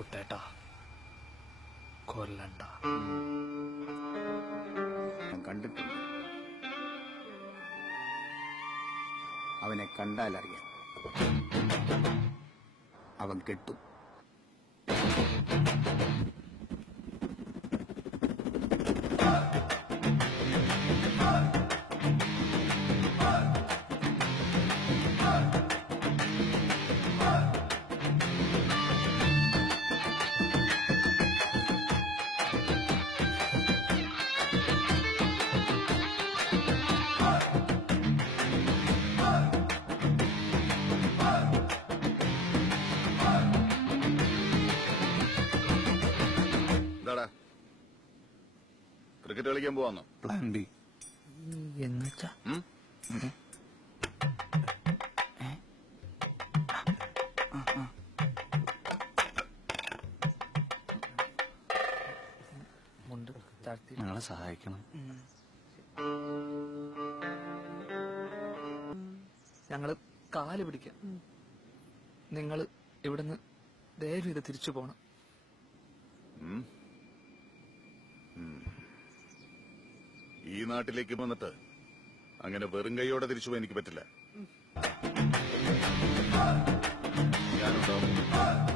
കുട്ടേട്ടാ കൊല്ലണ്ട. ഞാൻ കണ്ടിട്ടുണ്ട്. അവനെ കണ്ടാലറിയാം. അവൻ കെട്ടും. എന്താടാ? ക്രിക്കറ്റ് കളിക്കാൻ പോവാന്നോ? പ്ലാൻ ബി എന്നുവെച്ചാ? ഞങ്ങളെ സഹായിക്കണം. ഞങ്ങൾ കാൽ പിടിക്കാം. നിങ്ങൾ ഇവിടുന്ന് ദയവ് ചെയ്ത് തിരിച്ചു പോണം. ഈ നാട്ടിലേക്ക് വന്നിട്ട് അങ്ങനെ വെറും കൈയോടെ തിരിച്ചു പോയി എനിക്ക് പറ്റില്ല. ഞാനുണ്ടാവും